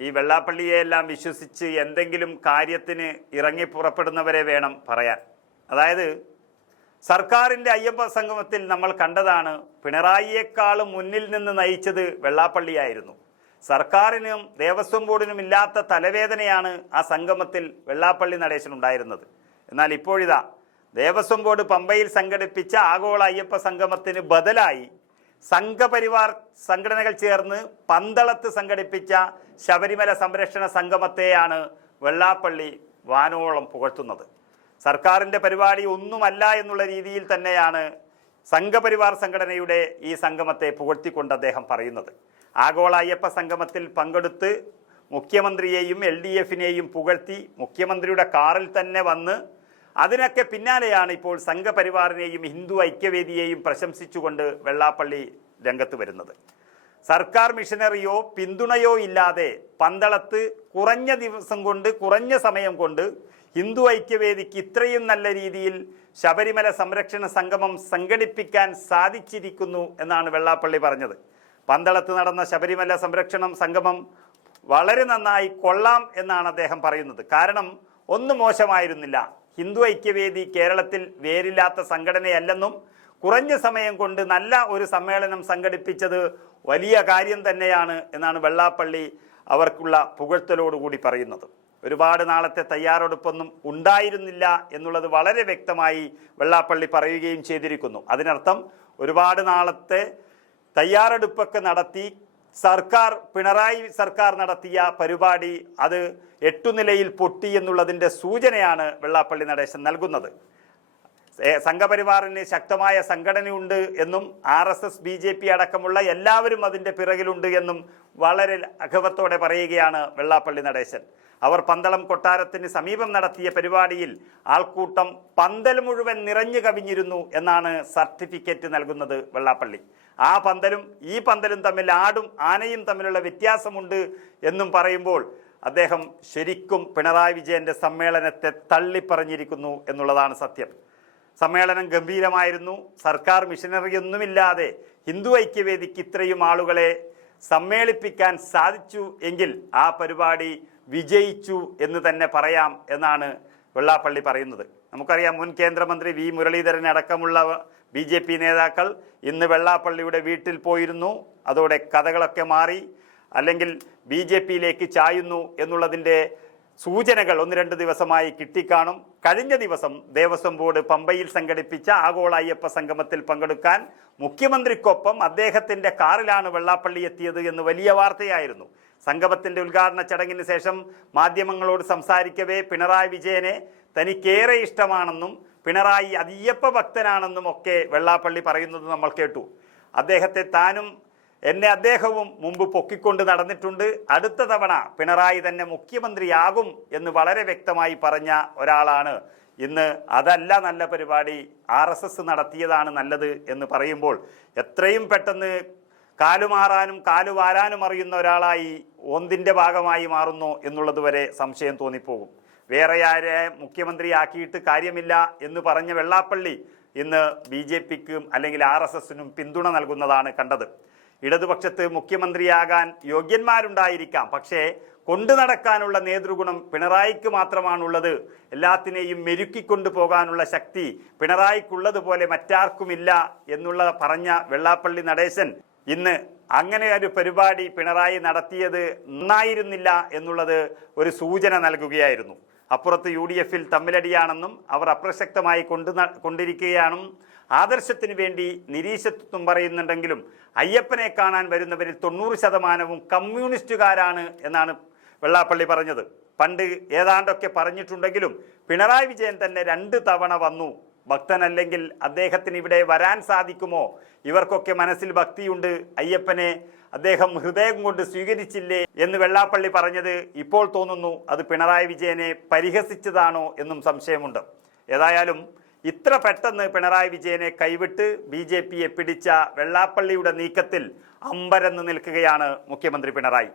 ഈ വെള്ളാപ്പള്ളിയെല്ലാം വിശ്വസിച്ച് എന്തെങ്കിലും കാര്യത്തിന് ഇറങ്ങി പുറപ്പെടുന്നവരെ വേണം പറയാൻ. അതായത് സർക്കാരിൻ്റെ അയ്യപ്പ സംഗമത്തിൽ നമ്മൾ കണ്ടതാണ്, പിണറായിയേക്കാളും മുന്നിൽ നിന്ന് നയിച്ചത് വെള്ളാപ്പള്ളിയായിരുന്നു. സർക്കാരിനും ദേവസ്വം ബോർഡിനും ഇല്ലാത്ത തലവേദനയാണ് ആ സംഗമത്തിൽ വെള്ളാപ്പള്ളി നടേശനുണ്ടായിരുന്നത്. എന്നാൽ ഇപ്പോഴിതാ ദേവസ്വം ബോർഡ് പമ്പയിൽ സംഘടിപ്പിച്ച ആഗോള അയ്യപ്പ സംഗമത്തിന് ബദലായി സംഘപരിവാർ സംഘടനകൾ ചേർന്ന് പന്തളത്ത് സംഘടിപ്പിച്ച ശബരിമല സംരക്ഷണ സംഗമത്തെയാണ് വെള്ളാപ്പള്ളി വാനോളം പുകഴ്ത്തുന്നത്. സർക്കാരിൻ്റെ പരിപാടി ഒന്നുമല്ല എന്നുള്ള രീതിയിൽ തന്നെയാണ് സംഘപരിവാർ സംഘടനയുടെ ഈ സംഗമത്തെ പുകഴ്ത്തിക്കൊണ്ട് അദ്ദേഹം പറയുന്നത്. ആഗോള അയ്യപ്പ സംഗമത്തിൽ പങ്കെടുത്ത് മുഖ്യമന്ത്രിയെയും LDFനെയും പുകഴ്ത്തി മുഖ്യമന്ത്രിയുടെ കാറിൽ തന്നെ വന്ന് അതിനൊക്കെ പിന്നാലെയാണ് ഇപ്പോൾ സംഘപരിവാറിനെയും ഹിന്ദു ഐക്യവേദിയെയും പ്രശംസിച്ചുകൊണ്ട് വെള്ളാപ്പള്ളി രംഗത്ത് വരുന്നത്. സർക്കാർ മിഷനറിയോ പിന്തുണയോ ഇല്ലാതെ പന്തളത്ത് കുറഞ്ഞ ദിവസം കൊണ്ട് കുറഞ്ഞ സമയം കൊണ്ട് ഹിന്ദു ഐക്യവേദിക്ക് ഇത്രയും നല്ല രീതിയിൽ ശബരിമല സംരക്ഷണ സംഗമം സംഘടിപ്പിക്കാൻ സാധിച്ചിരിക്കുന്നു എന്നാണ് വെള്ളാപ്പള്ളി പറഞ്ഞത്. പന്തളത്ത് നടന്ന ശബരിമല സംരക്ഷണം സംഗമം വളരെ നന്നായി കൊള്ളാം എന്നാണ് അദ്ദേഹം പറയുന്നത്. കാരണം ഒന്നും മോശമായിരുന്നില്ല. ഹിന്ദു ഐക്യവേദി കേരളത്തിൽ വേരില്ലാത്ത സംഘടനയല്ലെന്നും കുറഞ്ഞ സമയം കൊണ്ട് നല്ല ഒരു സമ്മേളനം സംഘടിപ്പിച്ചത് വലിയ കാര്യം തന്നെയാണ് എന്നാണ് വെള്ളാപ്പള്ളി അവർക്കുള്ള പുകഴ്ത്തലോടുകൂടി പറയുന്നത്. ഒരുപാട് നാളത്തെ തയ്യാറെടുപ്പൊന്നും ഉണ്ടായിരുന്നില്ല എന്നുള്ളത് വളരെ വ്യക്തമായി വെള്ളാപ്പള്ളി പറയുകയും ചെയ്തിരിക്കുന്നു. അതിനർത്ഥം ഒരുപാട് നാളത്തെ തയ്യാറെടുപ്പൊക്കെ നടത്തി പിണറായി സർക്കാർ നടത്തിയ പരിപാടി അത് 8 നിലയിൽ പൊട്ടി എന്നുള്ളതിൻ്റെ സൂചനയാണ് വെള്ളാപ്പള്ളി നടേശൻ നൽകുന്നത്. സംഘപരിവാറിന് ശക്തമായ സംഘടനയുണ്ട് എന്നും RSS BJP അടക്കമുള്ള എല്ലാവരും അതിൻ്റെ പിറകിലുണ്ട് എന്നും വളരെ അഗവത്തോടെ പറയുകയാണ് വെള്ളാപ്പള്ളി നടേശൻ. അവർ പന്തളം കൊട്ടാരത്തിന് സമീപം നടത്തിയ പരിപാടിയിൽ ആൾക്കൂട്ടം പന്തൽ മുഴുവൻ നിറഞ്ഞു കവിഞ്ഞിരുന്നു എന്നാണ് സർട്ടിഫിക്കറ്റ് നൽകുന്നത് വെള്ളാപ്പള്ളി. ആ പന്തലും ഈ പന്തലും തമ്മിൽ ആടും ആനയും തമ്മിലുള്ള വ്യത്യാസമുണ്ട് എന്നും പറയുമ്പോൾ അദ്ദേഹം ശരിക്കും പിണറായി വിജയൻ്റെ സമ്മേളനത്തെ തള്ളിപ്പറഞ്ഞിരിക്കുന്നു എന്നുള്ളതാണ് സത്യം. സമ്മേളനം ഗംഭീരമായിരുന്നു. സർക്കാർ മിഷനറിയൊന്നുമില്ലാതെ ഹിന്ദു ഐക്യവേദിക്ക് ഇത്രയും ആളുകളെ സമ്മേളിപ്പിക്കാൻ സാധിച്ചു എങ്കിൽ ആ പരിപാടി വിജയിച്ചു എന്ന് തന്നെ പറയാം എന്നാണ് വെള്ളാപ്പള്ളി പറയുന്നത്. നമുക്കറിയാം, മുൻ കേന്ദ്രമന്ത്രി V മുരളീധരൻ അടക്കമുള്ള BJP നേതാക്കൾ ഇന്ന് വെള്ളാപ്പള്ളിയുടെ വീട്ടിൽ പോയിരുന്നു. അതോടെ കഥകളൊക്കെ മാറി, അല്ലെങ്കിൽ BJPയിലേക്ക് ചായുന്നു എന്നുള്ളതിൻ്റെ സൂചനകൾ 1-2 ദിവസമായി കിട്ടിക്കാണും. കഴിഞ്ഞ ദിവസം ദേവസ്വം ബോർഡ് പമ്പയിൽ സംഘടിപ്പിച്ച ആഗോള അയ്യപ്പ സംഗമത്തിൽ പങ്കെടുക്കാൻ മുഖ്യമന്ത്രിക്കൊപ്പം അദ്ദേഹത്തിൻ്റെ കാറിലാണ് വെള്ളാപ്പള്ളി എത്തിയത് എന്ന് വലിയ വാർത്തയായിരുന്നു. സംഗമത്തിൻ്റെ ഉദ്ഘാടന ചടങ്ങിന് ശേഷം മാധ്യമങ്ങളോട് സംസാരിക്കവേ പിണറായി വിജയനെ തനിക്കേറെ ഇഷ്ടമാണെന്നും പിണറായി അയ്യപ്പ ഭക്തനാണെന്നും ഒക്കെ വെള്ളാപ്പള്ളി പറയുന്നത് നമ്മൾ കേട്ടു. അദ്ദേഹവും മുമ്പ് പൊക്കിക്കൊണ്ട് നടന്നിട്ടുണ്ട്. അടുത്ത തവണ പിണറായി തന്നെ മുഖ്യമന്ത്രിയാകും എന്ന് വളരെ വ്യക്തമായി പറഞ്ഞ ഒരാളാണ്. ഇന്ന് അതല്ല നല്ല പരിപാടി, RSS നടത്തിയതാണ് നല്ലത് എന്ന് പറയുമ്പോൾ എത്രയും പെട്ടെന്ന് കാലുമാറാനും കാലുവാരാനും അറിയുന്ന ഒരാളായി ഒന്നിൻ്റെ ഭാഗമായി മാറുന്നു എന്നുള്ളത് വരെ സംശയം തോന്നിപ്പോകും. വേറെ ആരെ മുഖ്യമന്ത്രിയാക്കിയിട്ട് കാര്യമില്ല എന്ന് പറഞ്ഞ വെള്ളാപ്പള്ളി ഇന്ന് BJPക്കും അല്ലെങ്കിൽ RSSനും പിന്തുണ നൽകുന്നതാണ് കണ്ടത്. ഇടതുപക്ഷത്ത് മുഖ്യമന്ത്രിയാകാൻ യോഗ്യന്മാരുണ്ടായിരിക്കാം, പക്ഷേ കൊണ്ടു നടക്കാനുള്ള നേതൃഗുണം പിണറായിക്ക് മാത്രമാണുള്ളത്. എല്ലാത്തിനെയും മെരുക്കിക്കൊണ്ടു പോകാനുള്ള ശക്തി പിണറായിക്കുള്ളതുപോലെ മറ്റാർക്കുമില്ല എന്നുള്ള പറഞ്ഞ വെള്ളാപ്പള്ളി നടേശൻ ഇന്ന് അങ്ങനെ ഒരു പരിപാടി പിണറായി നടത്തിയത് നന്നായിരുന്നില്ല എന്നുള്ളത് ഒരു സൂചന നൽകുകയായിരുന്നു. അപ്പുറത്ത് UDFൽ തമ്മിലടിയാണെന്നും അവർ അപ്രസക്തമായി കൊണ്ടിരിക്കുകയാണെന്നും ആദർശത്തിന് വേണ്ടി നിരീശ്വരത്വം പറയുന്നുണ്ടെങ്കിലും അയ്യപ്പനെ കാണാൻ വരുന്നവരിൽ 90% കമ്മ്യൂണിസ്റ്റുകാരാണ് എന്നാണ് വെള്ളാപ്പള്ളി പറഞ്ഞത്. പണ്ട് ഏതാണ്ടൊക്കെ പറഞ്ഞിട്ടുണ്ടെങ്കിലും പിണറായി വിജയൻ തന്നെ 2 തവണ വന്നു. ഭക്തനല്ലെങ്കിൽ അദ്ദേഹത്തിന് ഇവിടെ വരാൻ സാധിക്കുമോ? ഇവർക്കൊക്കെ മനസ്സിൽ ഭക്തിയുണ്ട്, അയ്യപ്പനെ അദ്ദേഹം ഹൃദയം കൊണ്ട് സ്വീകരിച്ചില്ലേ എന്ന് വെള്ളാപ്പള്ളി പറഞ്ഞത് ഇപ്പോൾ തോന്നുന്നു അത് പിണറായി വിജയനെ പരിഹസിച്ചതാണോ എന്നും സംശയമുണ്ട്. ഏതായാലും ഇത്ര പെട്ടെന്ന് പിണറായി വിജയനെ കൈവിട്ട് BJPയെ പിടിച്ച വെള്ളാപ്പള്ളിയുടെ നീക്കത്തിൽ അമ്പരന്ന് നിൽക്കുകയാണ് മുഖ്യമന്ത്രി പിണറായി.